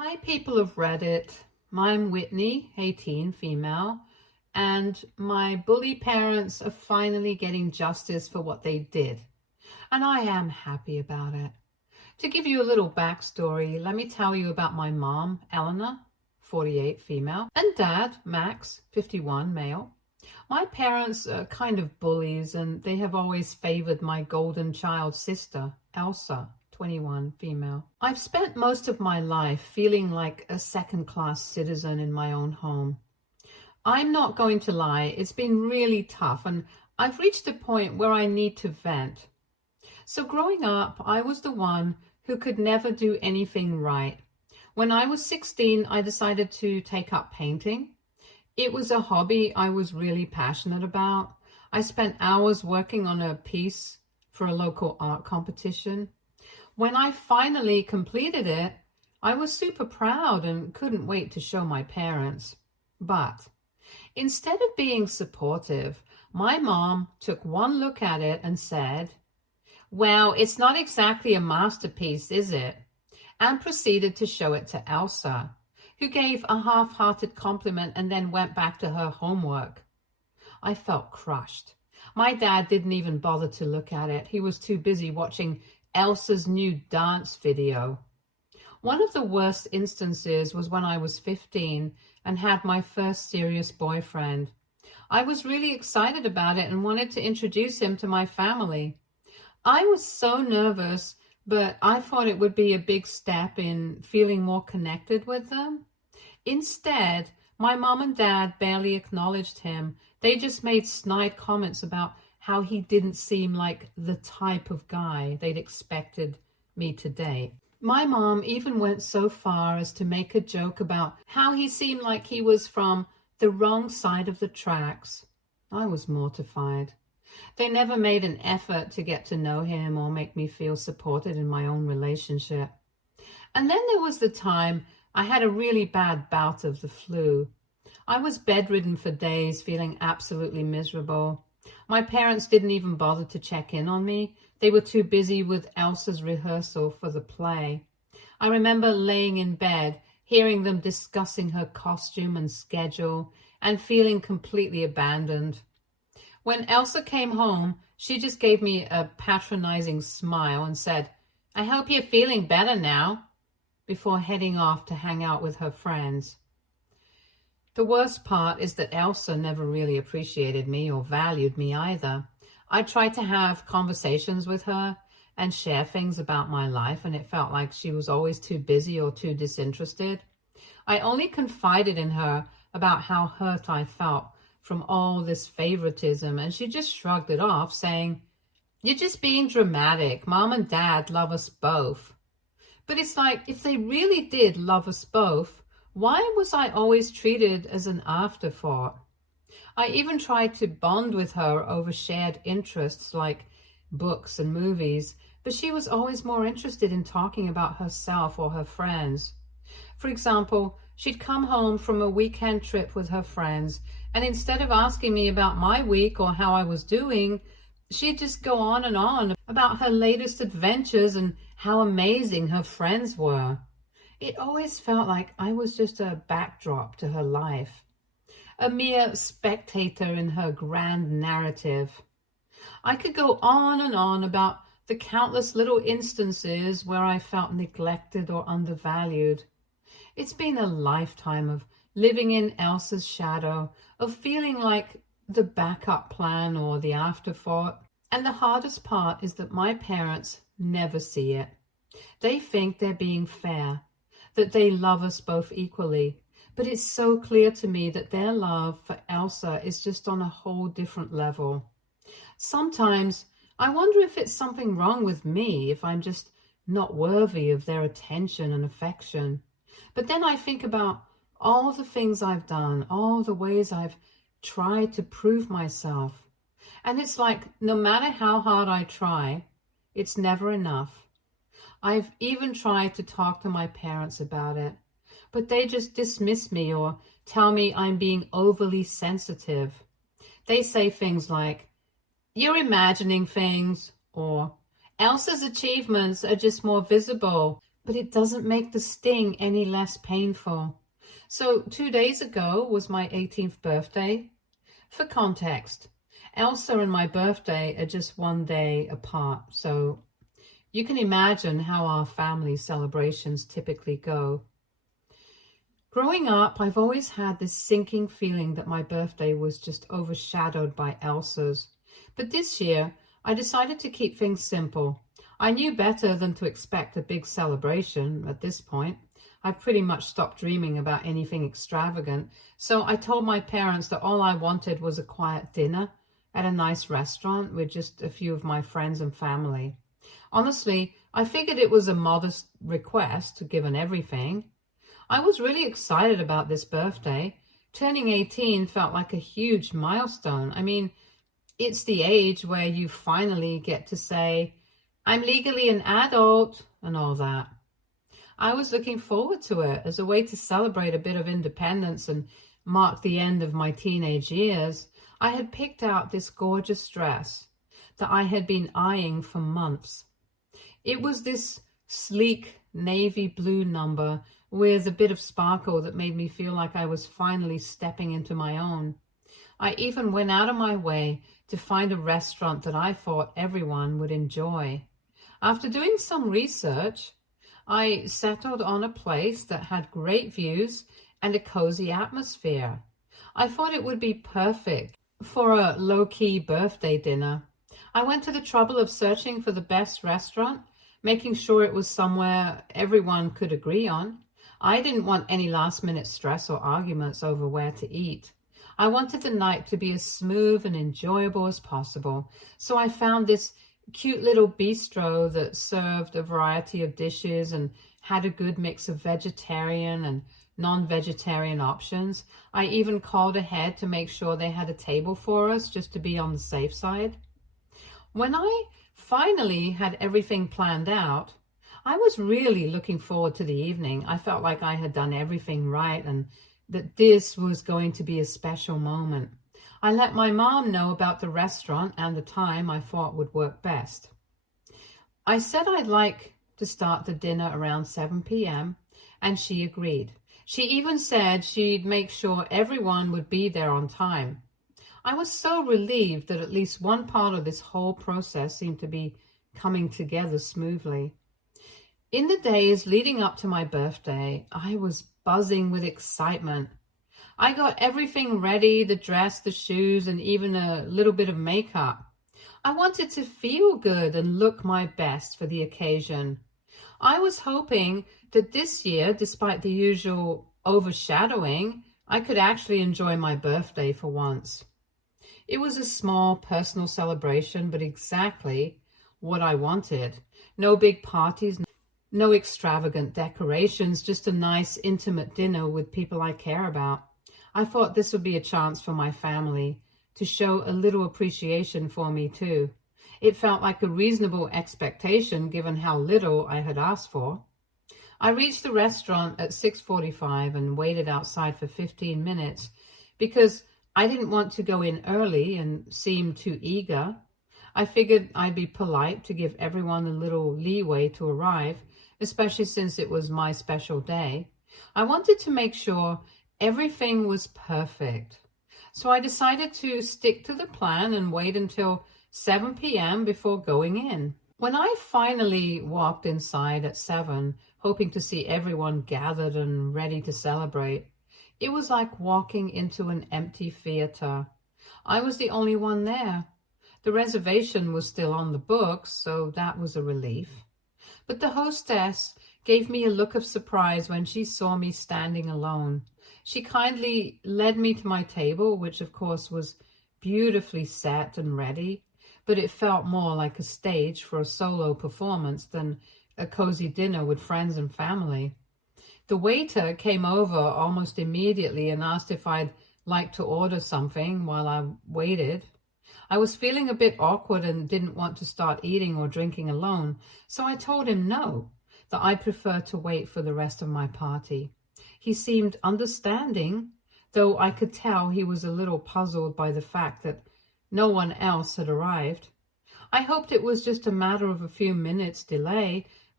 Hi, people of Reddit. I'm Whitney, 18, female, and my bully parents are finally getting justice for what they did, and I am happy about it. To give you a little backstory, let me tell you about my mom, Eleanor, 48, female, and dad, Max, 51, male. My parents are kind of bullies, and they have always favored my golden child sister, Elsa, 21, female. I've spent most of my life feeling like a second-class citizen in my own home. I'm not going to lie, it's been really tough, and I've reached a point where I need to vent. So growing up, I was the one who could never do anything right. When I was 16, I decided to take up painting. It was a hobby I was really passionate about. I spent hours working on a piece for a local art competition. When I finally completed it, I was super proud and couldn't wait to show my parents. But instead of being supportive, my mom took one look at it and said, "Well, it's not exactly a masterpiece, is it?" and proceeded to show it to Elsa, who gave a half-hearted compliment and then went back to her homework. I felt crushed. My dad didn't even bother to look at it. He was too busy watching Elsa's new dance video. One of the worst instances was when I was 15 and had my first serious boyfriend. I was really excited about it and wanted to introduce him to my family. I was so nervous, but I thought it would be a big step in feeling more connected with them. Instead, my mom and dad barely acknowledged him. They just made snide comments about how he didn't seem like the type of guy they'd expected me to date. My mom even went so far as to make a joke about how he seemed like he was from the wrong side of the tracks. I was mortified. They never made an effort to get to know him or make me feel supported in my own relationship. And then there was the time I had a really bad bout of the flu. I was bedridden for days, feeling absolutely miserable. My parents didn't even bother to check in on me. They were too busy with Elsa's rehearsal for the play. I remember laying in bed, hearing them discussing her costume and schedule, and feeling completely abandoned. When Elsa came home, she just gave me a patronizing smile and said, "I hope you're feeling better now," before heading off to hang out with her friends. The worst part is that Elsa never really appreciated me or valued me either. I tried to have conversations with her and share things about my life, and it felt like she was always too busy or too disinterested. I only confided in her about how hurt I felt from all this favoritism, and she just shrugged it off, saying, "You're just being dramatic. Mom and Dad love us both." But it's like, if they really did love us both, why was I always treated as an afterthought? I even tried to bond with her over shared interests like books and movies, but she was always more interested in talking about herself or her friends. For example, she'd come home from a weekend trip with her friends, and instead of asking me about my week or how I was doing, she'd just go on and on about her latest adventures and how amazing her friends were. It always felt like I was just a backdrop to her life, a mere spectator in her grand narrative. I could go on and on about the countless little instances where I felt neglected or undervalued. It's been a lifetime of living in Elsa's shadow, of feeling like the backup plan or the afterthought. And the hardest part is that my parents never see it. They think they're being fair, that they love us both equally. But it's so clear to me that their love for Elsa is just on a whole different level. Sometimes I wonder if it's something wrong with me, if I'm just not worthy of their attention and affection. But then I think about all the things I've done, all the ways I've tried to prove myself. And it's like, no matter how hard I try, it's never enough. I've even tried to talk to my parents about it, but they just dismiss me or tell me I'm being overly sensitive. They say things like, "You're imagining things," or "Elsa's achievements are just more visible." but it doesn't make the sting any less painful. So 2 days ago was my 18th birthday. For context, Elsa and my birthday are just 1 day apart, so you can imagine how our family celebrations typically go. Growing up, I've always had this sinking feeling that my birthday was just overshadowed by Elsa's. But this year, I decided to keep things simple. I knew better than to expect a big celebration at this point. I've pretty much stopped dreaming about anything extravagant, so I told my parents that all I wanted was a quiet dinner at a nice restaurant with just a few of my friends and family. Honestly, I figured it was a modest request given everything. I was really excited about this birthday. Turning 18 felt like a huge milestone. I mean, it's the age where you finally get to say, I'm legally an adult and all that. I was looking forward to it as a way to celebrate a bit of independence and mark the end of my teenage years. I had picked out this gorgeous dress that I had been eyeing for months. It was this sleek navy blue number with a bit of sparkle that made me feel like I was finally stepping into my own. I even went out of my way to find a restaurant that I thought everyone would enjoy. After doing some research, I settled on a place that had great views and a cozy atmosphere. I thought it would be perfect for a low-key birthday dinner. I went to the trouble of searching for the best restaurant, making sure it was somewhere everyone could agree on. I didn't want any last-minute stress or arguments over where to eat. I wanted the night to be as smooth and enjoyable as possible, so I found this cute little bistro that served a variety of dishes and had a good mix of vegetarian and non-vegetarian options. I even called ahead to make sure they had a table for us just to be on the safe side. When I finally had everything planned out, I was really looking forward to the evening. I felt like I had done everything right and that this was going to be a special moment. I let my mom know about the restaurant and the time I thought would work best. I said I'd like to start the dinner around 7 p.m. and she agreed. She even said she'd make sure everyone would be there on time. I was so relieved that at least one part of this whole process seemed to be coming together smoothly. In the days leading up to my birthday, I was buzzing with excitement. I got everything ready, the dress, the shoes, and even a little bit of makeup. I wanted to feel good and look my best for the occasion. I was hoping that this year, despite the usual overshadowing, I could actually enjoy my birthday for once. It was a small personal celebration, but exactly what I wanted. No big parties, no extravagant decorations, just a nice intimate dinner with people I care about. I thought this would be a chance for my family to show a little appreciation for me too. It felt like a reasonable expectation given how little I had asked for. I reached the restaurant at 6:45 and waited outside for 15 minutes because I didn't want to go in early and seem too eager. I figured I'd be polite to give everyone a little leeway to arrive, especially since it was my special day. I wanted to make sure everything was perfect. So I decided to stick to the plan and wait until 7 p.m. before going in. When I finally walked inside at 7, hoping to see everyone gathered and ready to celebrate, it was like walking into an empty theater. I was the only one there. The reservation was still on the books, so that was a relief. But the hostess gave me a look of surprise when she saw me standing alone. She kindly led me to my table, which of course was beautifully set and ready, but it felt more like a stage for a solo performance than a cozy dinner with friends and family. The waiter came over almost immediately and asked if I'd like to order something while I waited. I was feeling a bit awkward and didn't want to start eating or drinking alone, so I told him no, that I prefer to wait for the rest of my party. He seemed understanding, though I could tell he was a little puzzled by the fact that no one else had arrived. I hoped it was just a matter of a few minutes delay.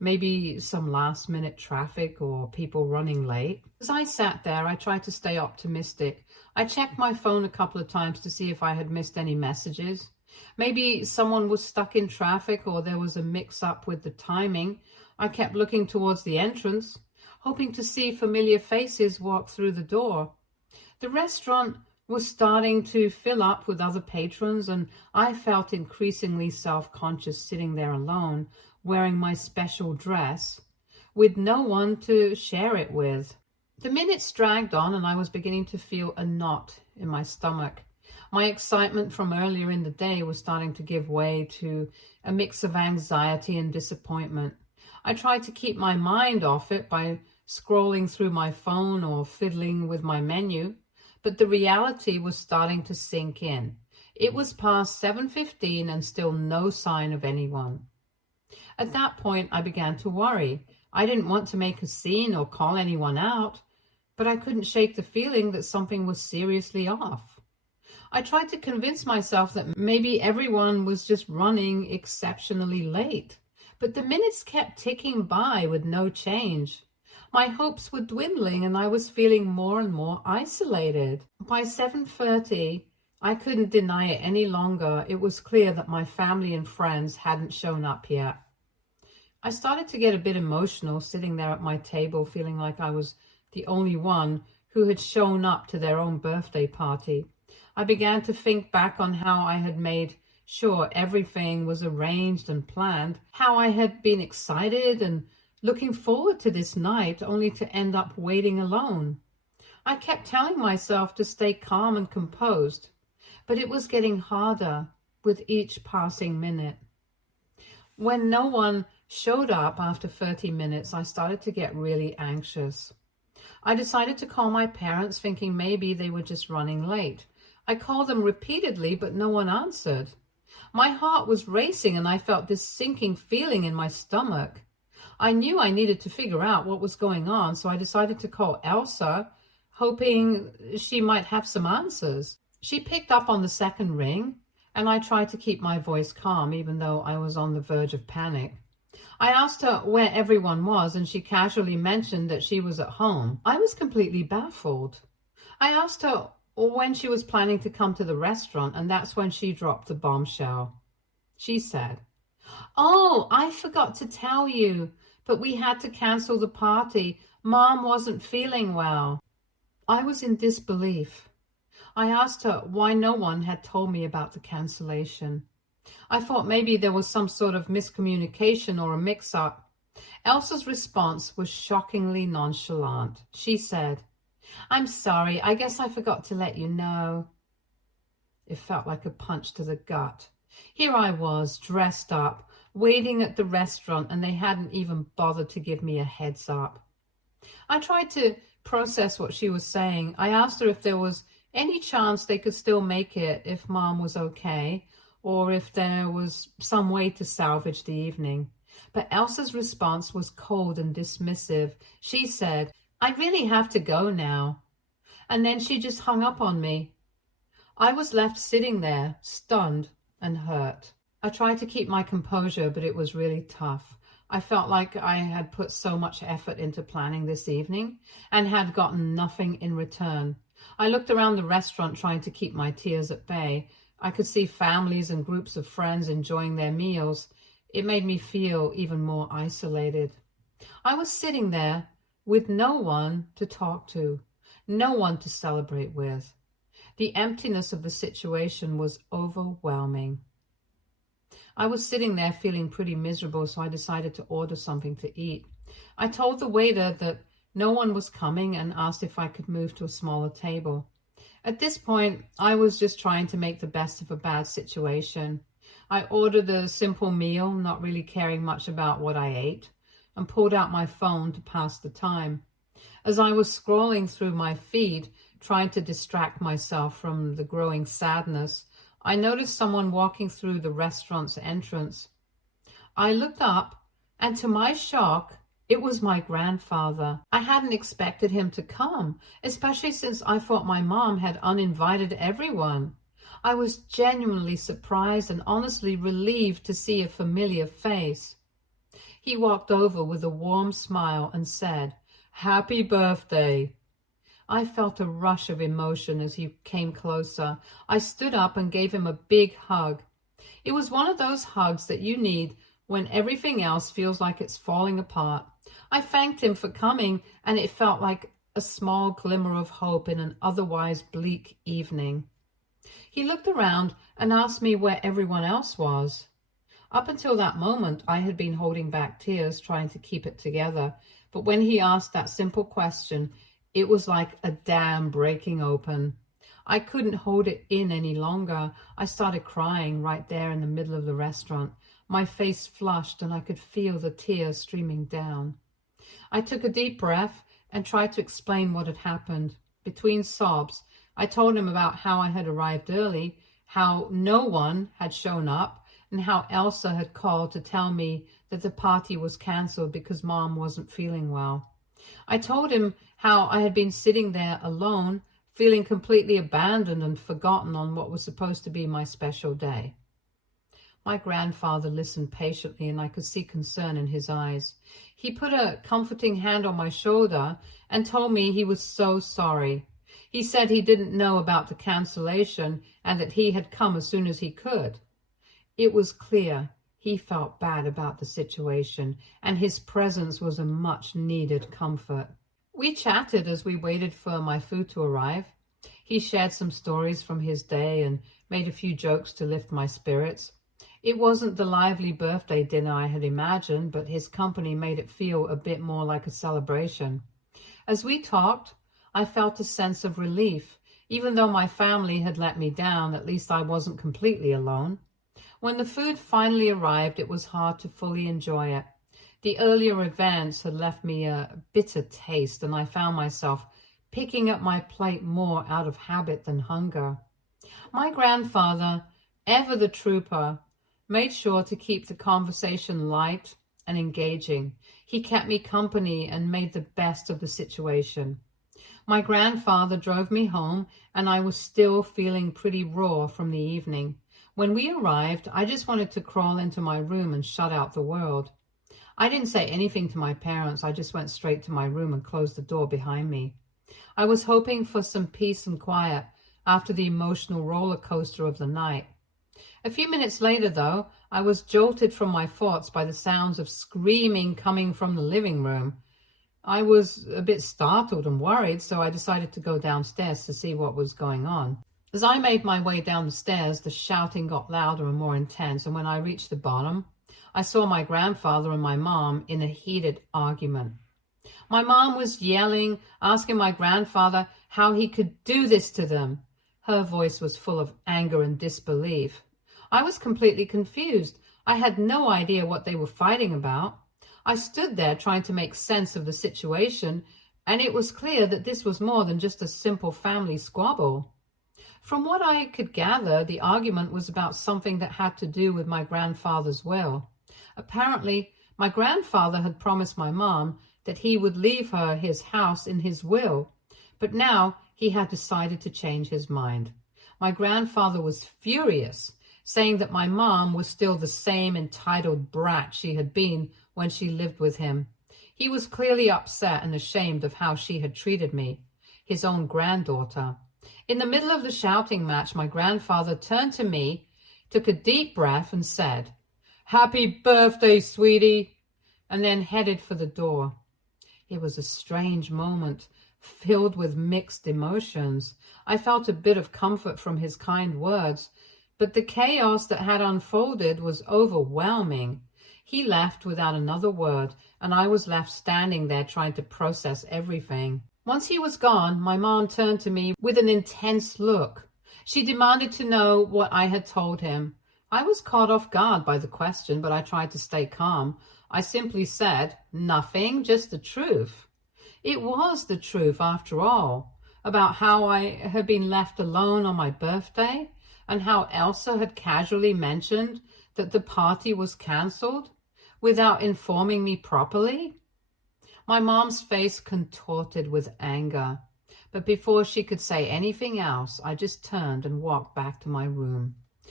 maybe some last minute traffic or people running late. As I sat there, I tried to stay optimistic. I checked my phone a couple of times to see if I had missed any messages. Maybe someone was stuck in traffic or there was a mix-up with the timing. I kept looking towards the entrance, hoping to see familiar faces walk through the door. The restaurant was starting to fill up with other patrons, and I felt increasingly self-conscious sitting there alone, wearing my special dress, with no one to share it with. The minutes dragged on, and I was beginning to feel a knot in my stomach. My excitement from earlier in the day was starting to give way to a mix of anxiety and disappointment. I tried to keep my mind off it by scrolling through my phone or fiddling with my menu, but the reality was starting to sink in. It was past 7:15 and still no sign of anyone. At that point, I began to worry. I didn't want to make a scene or call anyone out, but I couldn't shake the feeling that something was seriously off. I tried to convince myself that maybe everyone was just running exceptionally late, but the minutes kept ticking by with no change. My hopes were dwindling and I was feeling more and more isolated. By 7:30, I couldn't deny it any longer. It was clear that my family and friends hadn't shown up yet. I started to get a bit emotional sitting there at my table, feeling like I was the only one who had shown up to their own birthday party. I began to think back on how I had made sure everything was arranged and planned, how I had been excited and looking forward to this night, only to end up waiting alone. I kept telling myself to stay calm and composed, but it was getting harder with each passing minute. When no one showed up after 30 minutes, I started to get really anxious. I decided to call my parents, thinking maybe they were just running late. I called them repeatedly, but no one answered. My heart was racing and I felt this sinking feeling in my stomach. I knew I needed to figure out what was going on, so I decided to call Elsa, hoping she might have some answers. She picked up on the second ring, and I tried to keep my voice calm, even though I was on the verge of panic. I asked her where everyone was, and she casually mentioned that she was at home. I was completely baffled. I asked her when she was planning to come to the restaurant, and that's when she dropped the bombshell. She said, "Oh, I forgot to tell you, but we had to cancel the party. Mom wasn't feeling well." I was in disbelief. I asked her why no one had told me about the cancellation. I thought maybe there was some sort of miscommunication or a mix-up. Elsa's response was shockingly nonchalant. She said, "I'm sorry, I guess I forgot to let you know." It felt like a punch to the gut. Here I was, dressed up, waiting at the restaurant, and they hadn't even bothered to give me a heads up. I tried to process what she was saying. I asked her if there was any chance they could still make it if Mom was okay, or if there was some way to salvage the evening. But Elsa's response was cold and dismissive. She said, "I really have to go now." And then she just hung up on me. I was left sitting there, stunned and hurt. I tried to keep my composure, but it was really tough. I felt like I had put so much effort into planning this evening and had gotten nothing in return. I looked around the restaurant trying to keep my tears at bay. I could see families and groups of friends enjoying their meals. It made me feel even more isolated. I was sitting there with no one to talk to, no one to celebrate with. The emptiness of the situation was overwhelming. I was sitting there feeling pretty miserable, so I decided to order something to eat. I told the waiter that no one was coming and asked if I could move to a smaller table. At this point, I was just trying to make the best of a bad situation. I ordered a simple meal, not really caring much about what I ate, and pulled out my phone to pass the time. As I was scrolling through my feed, trying to distract myself from the growing sadness, I noticed someone walking through the restaurant's entrance. I looked up, and to my shock, it was my grandfather. I hadn't expected him to come, especially since I thought my mom had uninvited everyone. I was genuinely surprised and honestly relieved to see a familiar face. He walked over with a warm smile and said, "Happy birthday." I felt a rush of emotion as he came closer. I stood up and gave him a big hug. It was one of those hugs that you need when everything else feels like it's falling apart. I thanked him for coming, and it felt like a small glimmer of hope in an otherwise bleak evening. He looked around and asked me where everyone else was. Up until that moment, I had been holding back tears, trying to keep it together. But when he asked that simple question, it was like a dam breaking open. I couldn't hold it in any longer. I started crying right there in the middle of the restaurant. My face flushed and I could feel the tears streaming down. I took a deep breath and tried to explain what had happened. Between sobs, I told him about how I had arrived early, how no one had shown up, and how Elsa had called to tell me that the party was canceled because Mom wasn't feeling well. I told him how I had been sitting there alone, feeling completely abandoned and forgotten on what was supposed to be my special day. My grandfather listened patiently, and I could see concern in his eyes. He put a comforting hand on my shoulder and told me he was so sorry. He said he didn't know about the cancellation and that he had come as soon as he could. It was clear he felt bad about the situation, and his presence was a much-needed comfort. We chatted as we waited for my food to arrive. He shared some stories from his day and made a few jokes to lift my spirits. It wasn't the lively birthday dinner I had imagined, but his company made it feel a bit more like a celebration. As we talked, I felt a sense of relief. Even though my family had let me down, at least I wasn't completely alone. When the food finally arrived, it was hard to fully enjoy it. The earlier events had left me a bitter taste, and I found myself picking up my plate more out of habit than hunger. My grandfather, ever the trooper, made sure to keep the conversation light and engaging. He kept me company and made the best of the situation. My grandfather drove me home, and I was still feeling pretty raw from the evening. When we arrived, I just wanted to crawl into my room and shut out the world. I didn't say anything to my parents. I just went straight to my room and closed the door behind me. I was hoping for some peace and quiet after the emotional roller coaster of the night. A few minutes later, though, I was jolted from my thoughts by the sounds of screaming coming from the living room. I was a bit startled and worried, so I decided to go downstairs to see what was going on. As I made my way down the stairs, the shouting got louder and more intense, and when I reached the bottom, I saw my grandfather and my mom in a heated argument. My mom was yelling, asking my grandfather how he could do this to them. Her voice was full of anger and disbelief. I was completely confused. I had no idea what they were fighting about. I stood there trying to make sense of the situation, and it was clear that this was more than just a simple family squabble. From what I could gather, the argument was about something that had to do with my grandfather's will. Apparently, my grandfather had promised my mom that he would leave her his house in his will, but now he had decided to change his mind. My grandfather was furious, saying that my mom was still the same entitled brat she had been when she lived with him. He was clearly upset and ashamed of how she had treated me, his own granddaughter. In the middle of the shouting match, my grandfather turned to me, took a deep breath and said, "Happy birthday, sweetie," and then headed for the door. It was a strange moment, filled with mixed emotions. I felt a bit of comfort from his kind words, but the chaos that had unfolded was overwhelming. He left without another word, and I was left standing there trying to process everything. Once he was gone, my mom turned to me with an intense look. She demanded to know what I had told him. I was caught off guard by the question, but I tried to stay calm. I simply said, "Nothing, just the truth." It was the truth, after all, about how I had been left alone on my birthday, and how Elsa had casually mentioned that the party was cancelled without informing me properly. My mom's face contorted with anger, but before she could say anything else, I just turned and walked back to my room.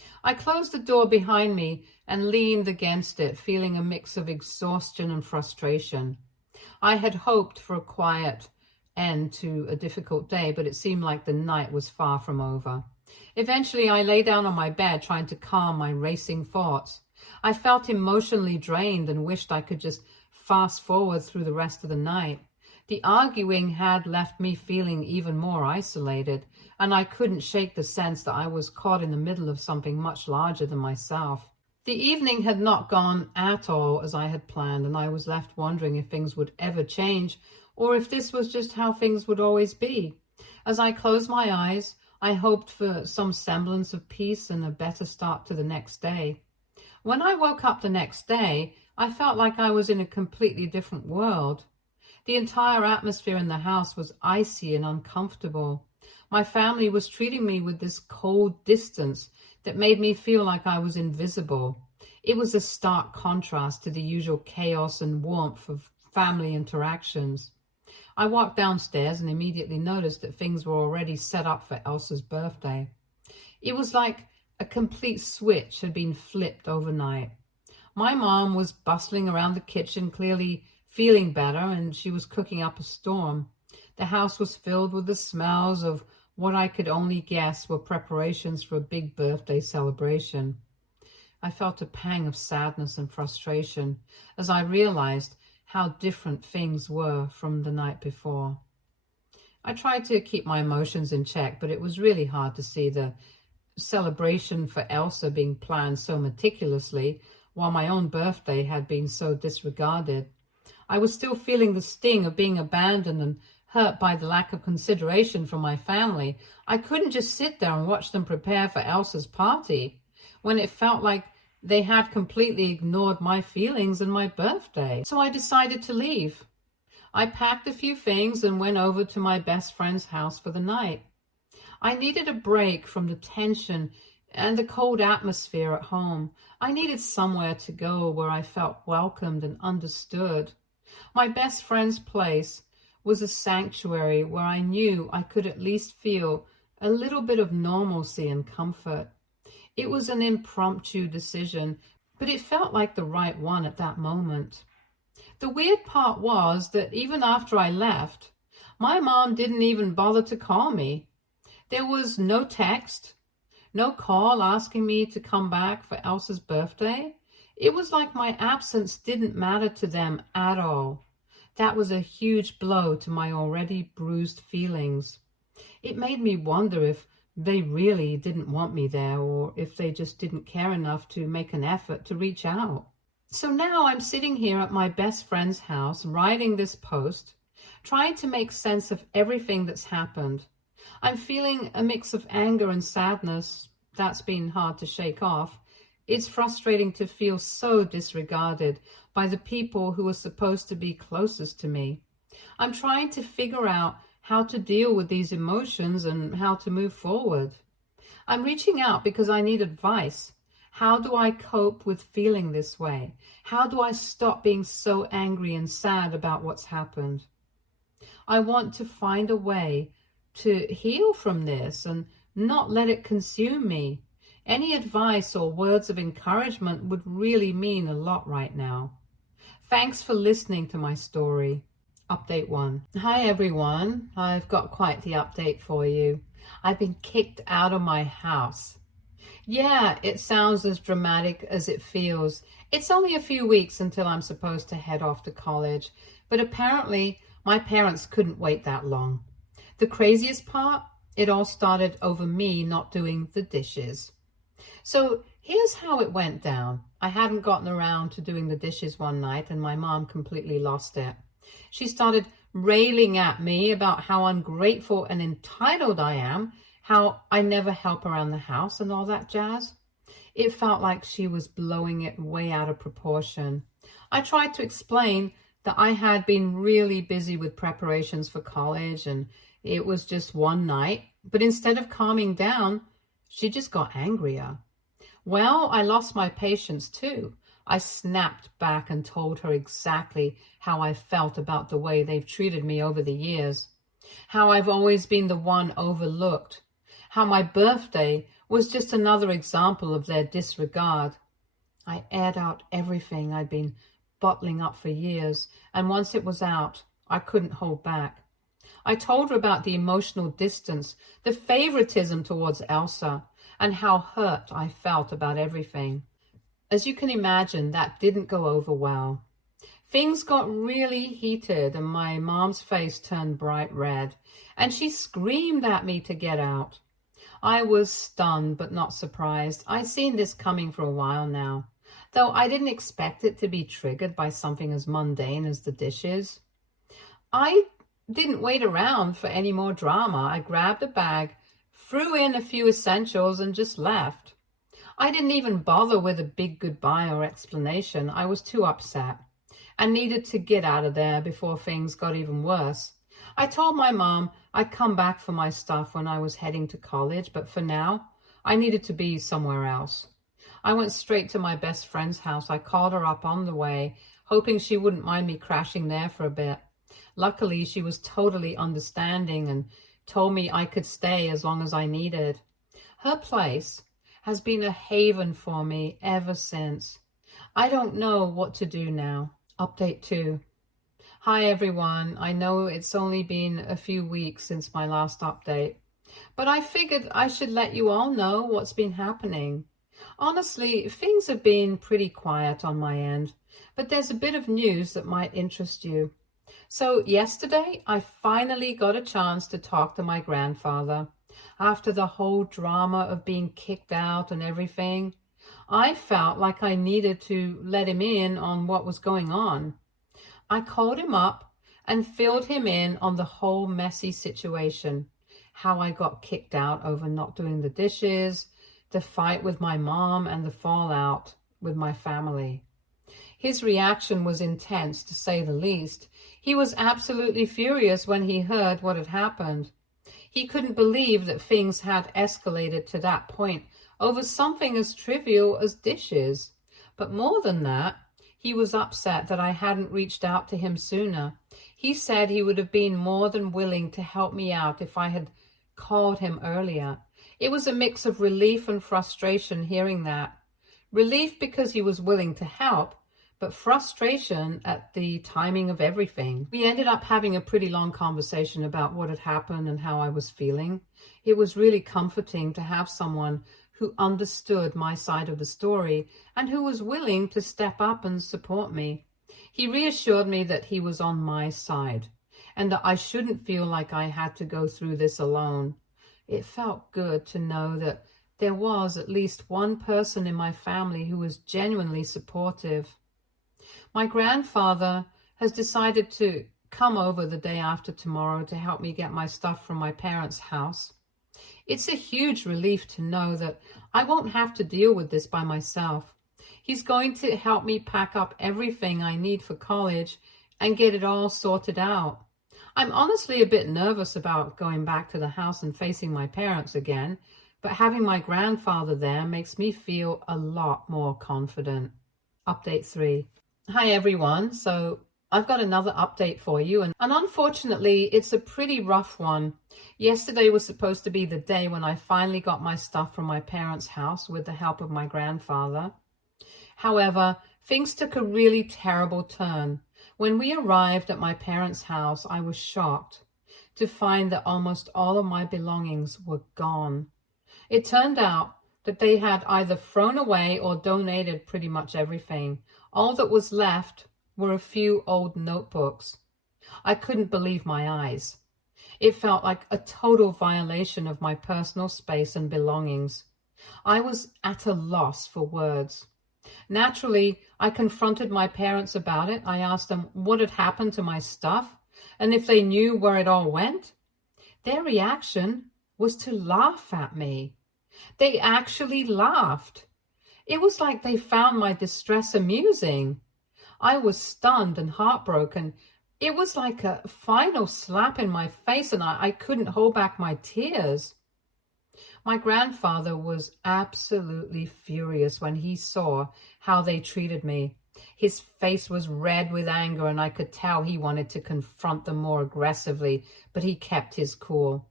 I closed the door behind me and leaned against it, feeling a mix of exhaustion and frustration. I had hoped for a quiet end to a difficult day, but it seemed like the night was far from over. Eventually, I lay down on my bed, trying to calm my racing thoughts. I felt emotionally drained and wished I could just fast forward through the rest of the night. The arguing had left me feeling even more isolated, and I couldn't shake the sense that I was caught in the middle of something much larger than myself. The evening had not gone at all as I had planned, and I was left wondering if things would ever change, or if this was just how things would always be. As I closed my eyes, I hoped for some semblance of peace and a better start to the next day. When I woke up the next day, I felt like I was in a completely different world. The entire atmosphere in the house was icy and uncomfortable. My family was treating me with this cold distance that made me feel like I was invisible. It was a stark contrast to the usual chaos and warmth of family interactions. I walked downstairs and immediately noticed that things were already set up for Elsa's birthday. It was like a complete switch had been flipped overnight. My mom was bustling around the kitchen, clearly feeling better, and she was cooking up a storm. The house was filled with the smells of what I could only guess were preparations for a big birthday celebration. I felt a pang of sadness and frustration as I realized how different things were from the night before. I tried to keep my emotions in check, but it was really hard to see the celebration for Elsa being planned so meticulously, while my own birthday had been so disregarded. I was still feeling the sting of being abandoned and hurt by the lack of consideration from my family. I couldn't just sit there and watch them prepare for Elsa's party when it felt like they had completely ignored my feelings and my birthday. So I decided to leave. I packed a few things and went over to my best friend's house for the night. I needed a break from the tension and the cold atmosphere at home. I needed somewhere to go where I felt welcomed and understood. My best friend's place was a sanctuary where I knew I could at least feel a little bit of normalcy and comfort. It was an impromptu decision, but it felt like the right one at that moment. The weird part was that even after I left, my mom didn't even bother to call me. There was no text, no call asking me to come back for Elsa's birthday. It was like my absence didn't matter to them at all. That was a huge blow to my already bruised feelings. It made me wonder if they really didn't want me there, or if they just didn't care enough to make an effort to reach out. So now I'm sitting here at my best friend's house, writing this post, trying to make sense of everything that's happened. I'm feeling a mix of anger and sadness. That's been hard to shake off. It's frustrating to feel so disregarded by the people who are supposed to be closest to me. I'm trying to figure out how to deal with these emotions and how to move forward. I'm reaching out because I need advice. How do I cope with feeling this way? How do I stop being so angry and sad about what's happened? I want to find a way to heal from this and not let it consume me. Any advice or words of encouragement would really mean a lot right now. Thanks for listening to my story. Update 1. Hi everyone, I've got quite the update for you. I've been kicked out of my house. Yeah, it sounds as dramatic as it feels. It's only a few weeks until I'm supposed to head off to college, but apparently my parents couldn't wait that long. The craziest part? It all started over me not doing the dishes. So here's how it went down. I hadn't gotten around to doing the dishes one night and my mom completely lost it. She started railing at me about how ungrateful and entitled I am, how I never help around the house and all that jazz. It felt like she was blowing it way out of proportion. I tried to explain that I had been really busy with preparations for college and it was just one night, but instead of calming down, she just got angrier. Well, I lost my patience too. I snapped back and told her exactly how I felt about the way they've treated me over the years, how I've always been the one overlooked, how my birthday was just another example of their disregard. I aired out everything I'd been bottling up for years, and once it was out, I couldn't hold back. I told her about the emotional distance, the favoritism towards Elsa, and how hurt I felt about everything. As you can imagine, that didn't go over well. Things got really heated and my mom's face turned bright red, and she screamed at me to get out. I was stunned but not surprised. I'd seen this coming for a while now, though I didn't expect it to be triggered by something as mundane as the dishes. I didn't wait around for any more drama. I grabbed a bag, threw in a few essentials, and just left. I didn't even bother with a big goodbye or explanation. I was too upset and needed to get out of there before things got even worse. I told my mom I'd come back for my stuff when I was heading to college, but for now, I needed to be somewhere else. I went straight to my best friend's house. I called her up on the way, hoping she wouldn't mind me crashing there for a bit. Luckily, she was totally understanding and told me I could stay as long as I needed. Her place has been a haven for me ever since. I don't know what to do now. Update 2. Hi everyone. I know it's only been a few weeks since my last update, but I figured I should let you all know what's been happening. Honestly, things have been pretty quiet on my end, but there's a bit of news that might interest you. So yesterday, I finally got a chance to talk to my grandfather. After the whole drama of being kicked out and everything, I felt like I needed to let him in on what was going on. I called him up and filled him in on the whole messy situation, how I got kicked out over not doing the dishes, the fight with my mom, and the fallout with my family. His reaction was intense, to say the least. He was absolutely furious when he heard what had happened. He couldn't believe that things had escalated to that point over something as trivial as dishes. But more than that, he was upset that I hadn't reached out to him sooner. He said he would have been more than willing to help me out if I had called him earlier. It was a mix of relief and frustration hearing that. Relief because he was willing to help, but frustration at the timing of everything. We ended up having a pretty long conversation about what had happened and how I was feeling. It was really comforting to have someone who understood my side of the story and who was willing to step up and support me. He reassured me that he was on my side and that I shouldn't feel like I had to go through this alone. It felt good to know that there was at least one person in my family who was genuinely supportive. My grandfather has decided to come over the day after tomorrow to help me get my stuff from my parents' house. It's a huge relief to know that I won't have to deal with this by myself. He's going to help me pack up everything I need for college and get it all sorted out. I'm honestly a bit nervous about going back to the house and facing my parents again, but having my grandfather there makes me feel a lot more confident. Update 3. Hi everyone. So I've got another update for you, and unfortunately it's a pretty rough one. Yesterday was supposed to be the day when I finally got my stuff from my parents' house with the help of my grandfather. However, things took a really terrible turn. When we arrived at my parents' house, I was shocked to find that almost all of my belongings were gone. It turned out that they had either thrown away or donated pretty much everything. All that was left were a few old notebooks. I couldn't believe my eyes. It felt like a total violation of my personal space and belongings. I was at a loss for words. Naturally, I confronted my parents about it. I asked them what had happened to my stuff and if they knew where it all went. Their reaction was to laugh at me. They actually laughed. It was like they found my distress amusing. I was stunned and heartbroken. It was like a final slap in my face, and I couldn't hold back my tears. My grandfather was absolutely furious when he saw how they treated me. His face was red with anger, and I could tell he wanted to confront them more aggressively, but he kept his cool.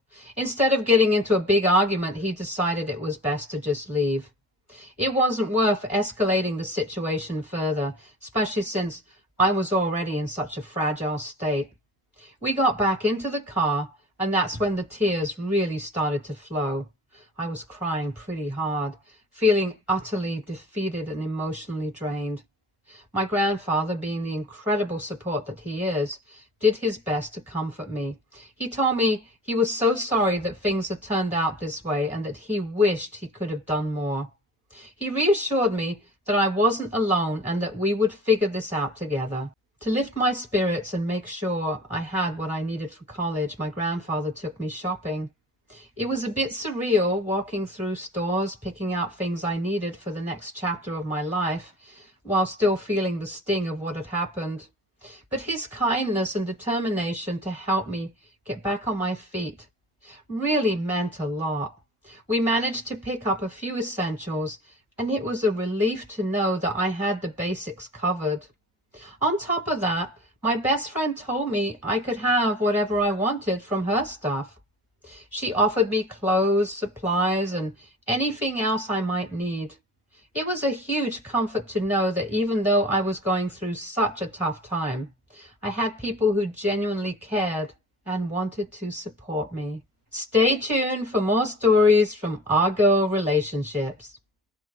Instead of getting into a big argument, he decided it was best to just leave. It wasn't worth escalating the situation further, especially since I was already in such a fragile state. We got back into the car, and that's when the tears really started to flow. I was crying pretty hard, feeling utterly defeated and emotionally drained. My grandfather, being the incredible support that he is, did his best to comfort me. He told me he was so sorry that things had turned out this way and that he wished he could have done more. He reassured me that I wasn't alone and that we would figure this out together. To lift my spirits and make sure I had what I needed for college, my grandfather took me shopping. It was a bit surreal walking through stores, picking out things I needed for the next chapter of my life, while still feeling the sting of what had happened. But his kindness and determination to help me get back on my feet really meant a lot. We managed to pick up a few essentials, and it was a relief to know that I had the basics covered. On top of that, my best friend told me I could have whatever I wanted from her stuff. She offered me clothes, supplies, and anything else I might need. It was a huge comfort to know that even though I was going through such a tough time, I had people who genuinely cared and wanted to support me. Stay tuned for more stories from our girl relationships.